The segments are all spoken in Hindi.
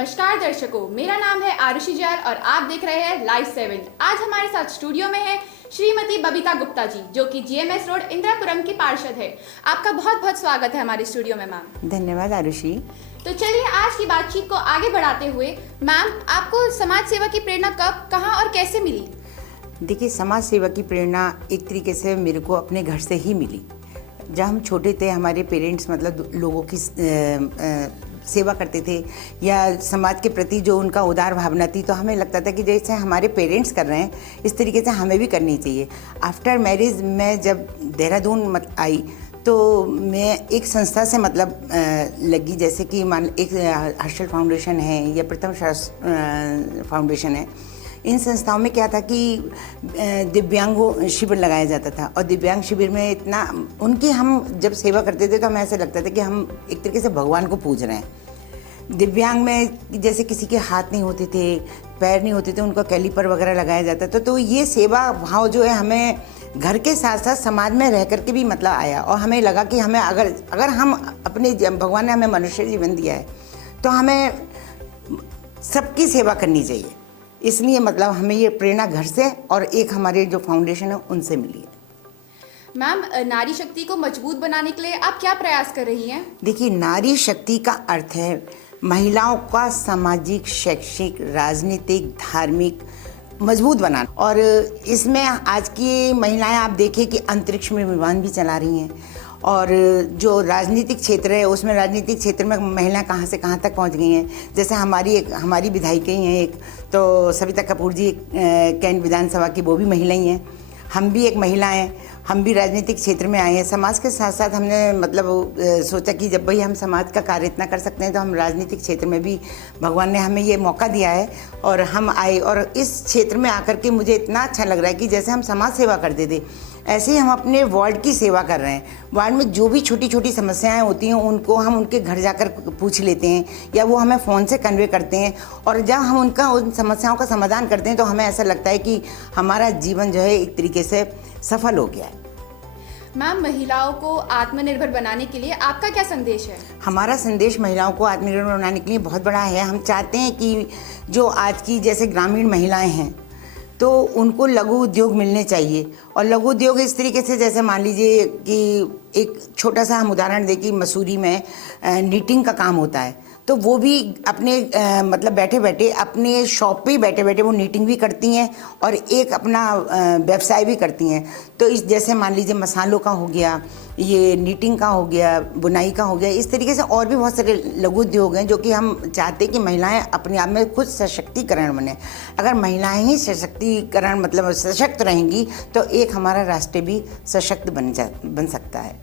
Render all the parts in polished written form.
नमस्कार दर्शकों, मेरा नाम है आरुषि जैल और आप देख रहे हैं लाइव 7। आज हमारे साथ स्टूडियो में है श्रीमती बबीता गुप्ता जी, जो कि जीएमएस रोड इंदिरापुरम की पार्षद है। आपका बहुत बहुत स्वागत है हमारे स्टूडियो में मैम। धन्यवाद आरुषि। तो चलिए आज की बातचीत को आगे बढ़ाते हुए, मैम आपको समाज सेवा की प्रेरणा कब, कहाँ और कैसे मिली? देखिए, समाज सेवा की प्रेरणा एक तरीके से मेरे को अपने घर से ही मिली। जब हम छोटे थे, हमारे पेरेंट्स मतलब लोगों की सेवा करते थे या समाज के प्रति जो उनका उदार भावना थी, तो हमें लगता था कि जैसे हमारे पेरेंट्स कर रहे हैं इस तरीके से हमें भी करनी चाहिए। आफ्टर मैरिज मैं जब देहरादून आई तो मैं एक संस्था से मतलब लगी, जैसे कि मान एक हर्षल फाउंडेशन है या प्रथम शास्त्र फाउंडेशन है। इन संस्थाओं में क्या था कि दिव्यांगों शिविर लगाया जाता था और दिव्यांग शिविर में इतना उनकी हम जब सेवा करते थे तो हमें ऐसा लगता था कि हम एक तरीके से भगवान को पूज रहे हैं। दिव्यांग में जैसे किसी के हाथ नहीं होते थे, पैर नहीं होते थे, उनको कैलीपर वगैरह लगाया जाता था। तो ये सेवा भाव जो है हमें घर के साथ साथ समाज में रह करके भी मतलब आया और हमें लगा कि हमें अगर हम अपने भगवान ने हमें मनुष्य जीवन दिया है तो हमें सबकी सेवा करनी चाहिए। इसलिए मतलब हमें ये प्रेरणा घर से और एक हमारे जो फाउंडेशन है उनसे मिली है। मैम, नारी शक्ति को मजबूत बनाने के लिए आप क्या प्रयास कर रही हैं? देखिए, नारी शक्ति का अर्थ है महिलाओं का सामाजिक, शैक्षिक, राजनीतिक, धार्मिक मजबूत बनाना। और इसमें आज की महिलाएं आप देखिए कि अंतरिक्ष में विमान भी चला रही हैं और जो राजनीतिक क्षेत्र है उसमें राजनीतिक क्षेत्र में महिलाएं कहाँ से कहाँ तक पहुँच गई हैं। जैसे हमारी विधायिका ही हैं एक, तो सविता कपूर जी कैंट विधानसभा की, वो भी महिला ही हैं। हम भी एक महिला हैं, हम भी राजनीतिक क्षेत्र में आए हैं। समाज के साथ साथ हमने मतलब सोचा कि जब भाई हम समाज का कार्य इतना कर सकते हैं तो हम राजनीतिक क्षेत्र में भी, भगवान ने हमें ये मौका दिया है और हम आए। और इस क्षेत्र में आकर के मुझे इतना अच्छा लग रहा है कि जैसे हम समाज सेवा करते थे ऐसे ही हम अपने वार्ड की सेवा कर रहे हैं। वार्ड में जो भी छोटी छोटी समस्याएं होती हैं उनको हम उनके घर जाकर पूछ लेते हैं या वो हमें फ़ोन से कन्वे करते हैं और जब हम उन समस्याओं का समाधान करते हैं तो हमें ऐसा लगता है कि हमारा जीवन जो है एक तरीके से सफल हो गया है। मैम, महिलाओं को आत्मनिर्भर बनाने के लिए आपका क्या संदेश है? हमारा संदेश महिलाओं को आत्मनिर्भर बनाने के लिए बहुत बड़ा है। हम चाहते हैं कि जो आज की जैसे ग्रामीण महिलाएं हैं तो उनको लघु उद्योग मिलने चाहिए। और लघु उद्योग इस तरीके से, जैसे मान लीजिए कि एक छोटा सा हम उदाहरण दें कि मसूरी में नीटिंग का काम होता है, तो वो भी अपने मतलब बैठे बैठे अपने शॉप पे बैठे बैठे वो नीटिंग भी करती हैं और एक अपना व्यवसाय भी करती हैं। तो इस जैसे मान लीजिए मसालों का हो गया, ये नीटिंग का हो गया, बुनाई का हो गया, इस तरीके से और भी बहुत सारे लघु उद्योग हैं जो कि हम चाहते हैं कि महिलाएं अपने आप में खुद सशक्तिकरण बने। अगर महिलाएं ही सशक्तिकरण मतलब सशक्त रहेंगी तो एक हमारा राष्ट्र भी सशक्त बन सकता है।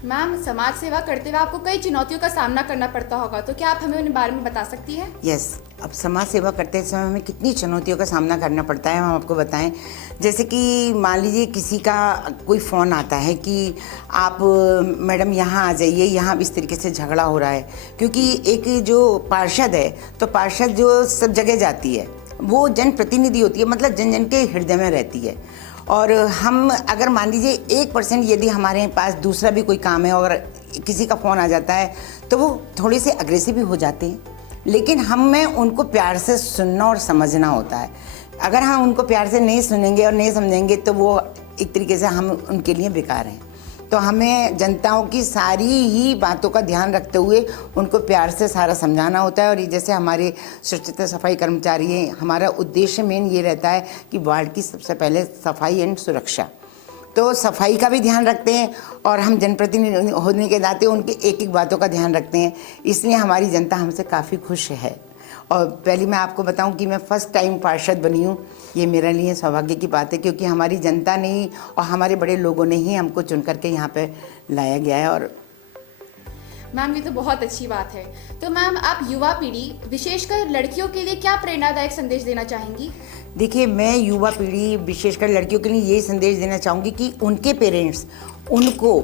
मैम, समाज सेवा करते हुए आपको कई चुनौतियों का सामना करना पड़ता होगा, तो क्या आप हमें उन बारे में बता सकती हैं? यस, अब समाज सेवा करते समय हमें कितनी चुनौतियों का सामना करना पड़ता है हम आपको बताएं। जैसे कि मान लीजिए किसी का कोई फ़ोन आता है कि आप मैडम यहाँ आ जाइए, यहाँ इस तरीके से झगड़ा हो रहा है। क्योंकि एक जो पार्षद है तो पार्षद जो सब जगह जाती है वो जनप्रतिनिधि होती है, मतलब जन जन के हृदय में रहती है। और हम अगर मान लीजिए 1% यदि हमारे पास दूसरा भी कोई काम है और किसी का फ़ोन आ जाता है तो वो थोड़े से अग्रेसिव भी हो जाते हैं, लेकिन हमें उनको प्यार से सुनना और समझना होता है। अगर हम उनको प्यार से नहीं सुनेंगे और नहीं समझेंगे तो वो एक तरीके से हम उनके लिए बेकार हैं। तो हमें जनताओं की सारी ही बातों का ध्यान रखते हुए उनको प्यार से सारा समझाना होता है। और जैसे हमारे स्वच्छता सफाई कर्मचारी हैं, हमारा उद्देश्य मेन ये रहता है कि वार्ड की सबसे पहले सफाई एंड सुरक्षा, तो सफाई का भी ध्यान रखते हैं और हम जनप्रतिनिधि होने के नाते उनकी एक एक बातों का ध्यान रखते हैं। इसलिए हमारी जनता हमसे काफ़ी खुश है। और पहले मैं आपको बताऊं कि मैं फ़र्स्ट टाइम पार्षद बनी हूं, ये मेरे लिए सौभाग्य की बात है, क्योंकि हमारी जनता ने ही और हमारे बड़े लोगों ने ही हमको चुन करके यहाँ पे लाया गया है। और मैम, ये तो बहुत अच्छी बात है। तो मैम, आप युवा पीढ़ी विशेषकर लड़कियों के लिए क्या प्रेरणादायक संदेश देना चाहेंगी? देखिए, मैं युवा पीढ़ी विशेषकर लड़कियों के लिए यही संदेश देना चाहूँगी कि उनके पेरेंट्स उनको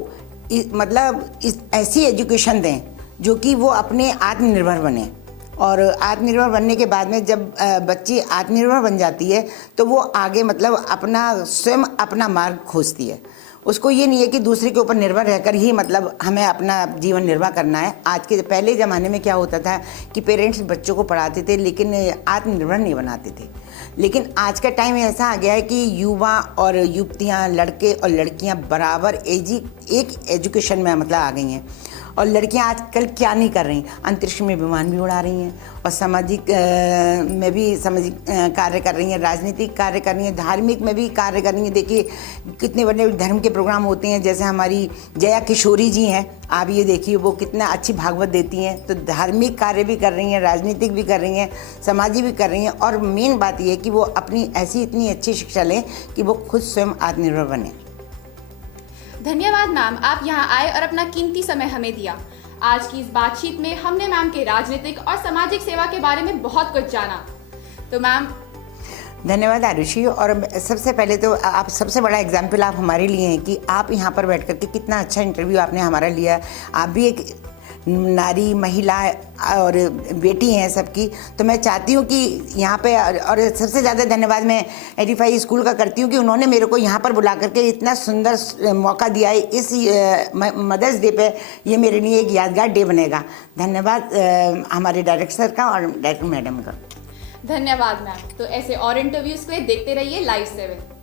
मतलब ऐसी एजुकेशन दें जो कि वो अपने आत्मनिर्भर बने। और आत्मनिर्भर बनने के बाद में जब बच्ची आत्मनिर्भर बन जाती है तो वो आगे मतलब अपना स्वयं अपना मार्ग खोजती है। उसको ये नहीं है कि दूसरे के ऊपर निर्भर रहकर ही मतलब हमें अपना जीवन निर्वाह करना है। आज के पहले ज़माने में क्या होता था कि पेरेंट्स बच्चों को पढ़ाते थे लेकिन आत्मनिर्भर नहीं बनाते थे। लेकिन आज का टाइम ऐसा आ गया है कि युवा और युवतियाँ, लड़के और लड़कियाँ बराबर एक एजुकेशन में मतलब आ गई हैं। और लड़कियां आजकल क्या नहीं कर रही, अंतरिक्ष में विमान भी उड़ा रही हैं और सामाजिक में भी सामाजिक कार्य कर रही हैं, राजनीतिक कार्य कर रही हैं, धार्मिक में भी कार्य कर रही हैं। देखिए कितने बड़े धर्म के प्रोग्राम होते हैं, जैसे हमारी जया किशोरी जी हैं, आप ये देखिए वो कितना अच्छी भागवत देती हैं। तो धार्मिक कार्य भी कर रही हैं, राजनीतिक भी कर रही हैं, सामाजिक भी कर रही हैं। और मेन बात ये है कि वो अपनी ऐसी इतनी अच्छी शिक्षा लें कि वो खुद स्वयं आत्मनिर्भर बने। धन्यवाद मैम, आप यहाँ आए और अपना कीमती समय हमें दिया। आज की इस बातचीत में हमने मैम के राजनीतिक और सामाजिक सेवा के बारे में बहुत कुछ जाना। तो मैम धन्यवाद आरुषि। और सबसे पहले तो आप सबसे बड़ा एग्जाम्पल आप हमारे लिए हैं कि आप यहाँ पर बैठ कर के कितना अच्छा इंटरव्यू आपने हमारा लिया। आप भी एक नारी, महिला और बेटी हैं सबकी। तो मैं चाहती हूँ कि यहाँ पे और सबसे ज़्यादा धन्यवाद मैं एडिफाई स्कूल का करती हूँ कि उन्होंने मेरे को यहाँ पर बुला करके इतना सुंदर मौका दिया है। इस मदर्स डे पे ये मेरे लिए एक यादगार डे बनेगा। धन्यवाद हमारे डायरेक्टर सर का और डायरेक्टर मैडम का। धन्यवाद मैम। तो ऐसे और इंटरव्यूज़ के लिए देखते रहिए लाइव 7।